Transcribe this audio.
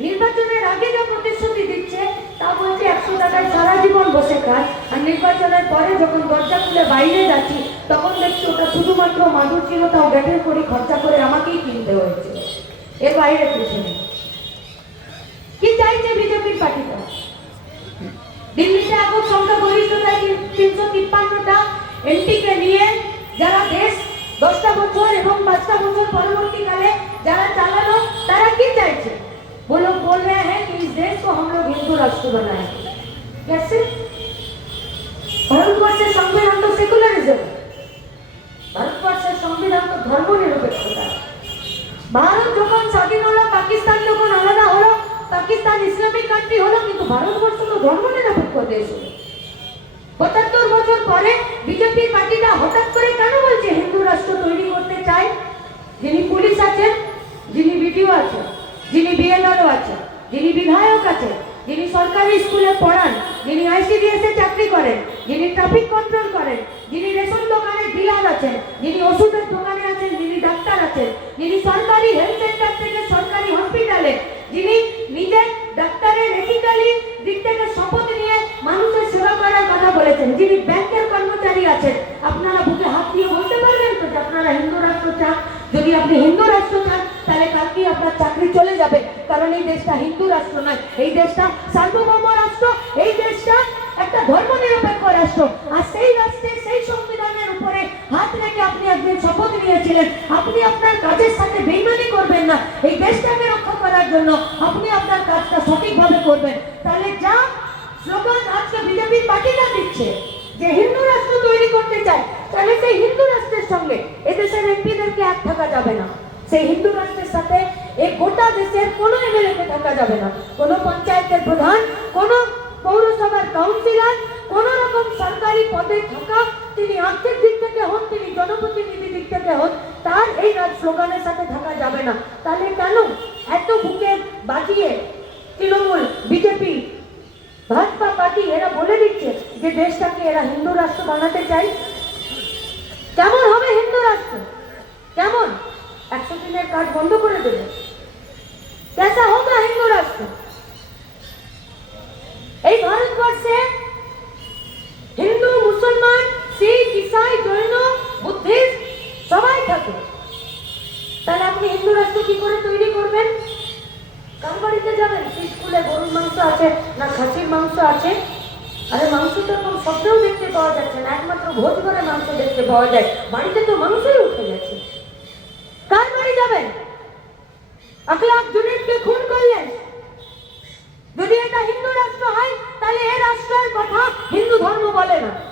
নির্বাচনের আগে যা প্রতিশ্রুতি দিচ্ছে, তা বলছে একশো টাকায় সারা জীবন বসে খায় আর নির্বাচনের পরে যখন দরজা খুলে বাইরে যাচ্ছি, তখন দেখছি ওটা শুধুমাত্র মাদুর ছিল তাও ব্যাটের করে খরচা করে আমাকেই কিনতে হয়েছে। এর বাইরে কিছু নেই। কি চাইছে বিজেপির পার্টিটা? দিল্লিতে এখন সংখ্যা গরিষ্ঠতায় তিনশো তিপ্পান্নটা এমপিকে নিয়ে যারা দেশ দশটা বছর এবং পাঁচটা বছর পরবর্তীকালে যারা চালালো, তারা তুলনায় গেছে ভারতবর্ষের সংবিধান তো সেকুলারিজম ভারতবর্ষের সংবিধান তো ধর্ম নিরপেক্ষতা ভারত যখন স্বাধীন হলো, পাকিস্তান যখন আলাদা হলো, পাকিস্তান ইসলামিক কান্ট্রি হলো, কিন্তু ভারতবর্ষ তো ধর্ম নিরপেক্ষ দেশ। হলো পঁচাত্তর বছর পরে বিজেপি পার্টিটা হঠাৎ করে কেন বলছে হিন্দু রাষ্ট্র তৈরি করতে চায়? যিনি পুলিশ আছেন, যিনি বিডিও আছেন, যিনি বিএলআরও আছেন, যিনি বিধায়ক আছেন যিনি সরকারি স্কুলে পড়ান, যিনি আইসিডিএস এ চাকরি করেন, যিনি ট্রাফিক কন্ট্রোল করেন, যিনি রেশন দোকানে ডিলার আছেন, যিনি ওষুধের দোকানে আছেন, যিনি ডাক্তার আছেন, যিনি সরকারি হেলথ সেন্টার থেকে সরকারি হসপিটালে যিনি নিজের ডাক্তারের এথিক্যালি দিক থেকে শপথ নিয়ে মানুষের সেবা করার কথা বলেছেন, যিনি ব্যাংকের কর্মচারী আছেন, আপনারা বুকে হাত দিয়ে বলতে পারবেন তো যে আপনারা হিন্দু রাষ্ট্র চান, যদি আপনি হিন্দু রাষ্ট্র চান, তাহলে কালকে আপনার চাকরি চলে যাবে। এই দেশটা হিন্দু রাষ্ট্র নয়, এই দেশটা সার্বভৌম রাষ্ট্র, এই দেশটা একটা ধর্ম নিরপেক্ষ রাষ্ট্র। আর সেই রাষ্ট্রে, সেই সংবিধানের উপরে হাত রেখে আপনি একদিন শপথ নিয়েছিলেন, আপনি আপনার কাজের সাথে বেইমানি করবেন না। এই দেশটাকে রক্ষা করার জন্য আপনি আপনার কাজটা সঠিকভাবে করবেন। তাহলে যা স্লোগান আজকে বিজেপির পার্টিটা দিচ্ছে, যে হিন্দু রাষ্ট্র তৈরি করতে চায়, তাহলে সেই হিন্দু রাষ্ট্রের সঙ্গে এদেশের এমপিদেরকে এক থাকা যাবে না। সেই হিন্দু রাষ্ট্রের সাথে এই গোটা দেশের কোনো এমএলএ কে থাকা যাবে না। কোনো পঞ্চায়েতের প্রধান, কোনো পৌরসভার কাউন্সিলর, কোন রকম সরকারি পদে থাকা, তিনি আর্থিক দিক থেকে হন তিনি জনপ্রতিনিধি দিক থেকে হন তার এই রাজ স্লোগানের সাথে থাকা যাবে না। তাহলে কেন এত বুকে বাজিয়ে তৃণমূল, বিজেপি, ভাজপা পার্টি এরা বলে দিচ্ছে যে দেশটাকে এরা হিন্দু রাষ্ট্র বানাতে চাই? কেমন হবে হিন্দু রাষ্ট্র? কেমন? দিনের কাজ বন্ধ করে দেবে। কেসা হোগা হিন্দু রাষ্ট্র এই ভারতবর্ষে হিন্দু, মুসলমান, শিখ, ইসাই, জৈন, বুদ্ধিস্ট সবাই থাকে। তাহলে আপনি হিন্দু রাষ্ট্র কি করে তৈরি করবেন? কার বাড়িতে যাবেন স্কুলে গরুর মাংস আছে না খাসির মাংস আছে? আরে মাংস তো এখন সবটাও দেখতে পাওয়া যাচ্ছে না, একমাত্র ভোজ করে মাংস দেখতে পাওয়া যায়। বাড়িতে তো মাংসই উঠে গেছে কার বাড়ি যাবেন আখলাক জুনেদকে খুন করলেন। যদি এটা হিন্দু রাষ্ট্র হয়, তাহলে এ রাষ্ট্রের কথা হিন্দু ধর্ম বলে না।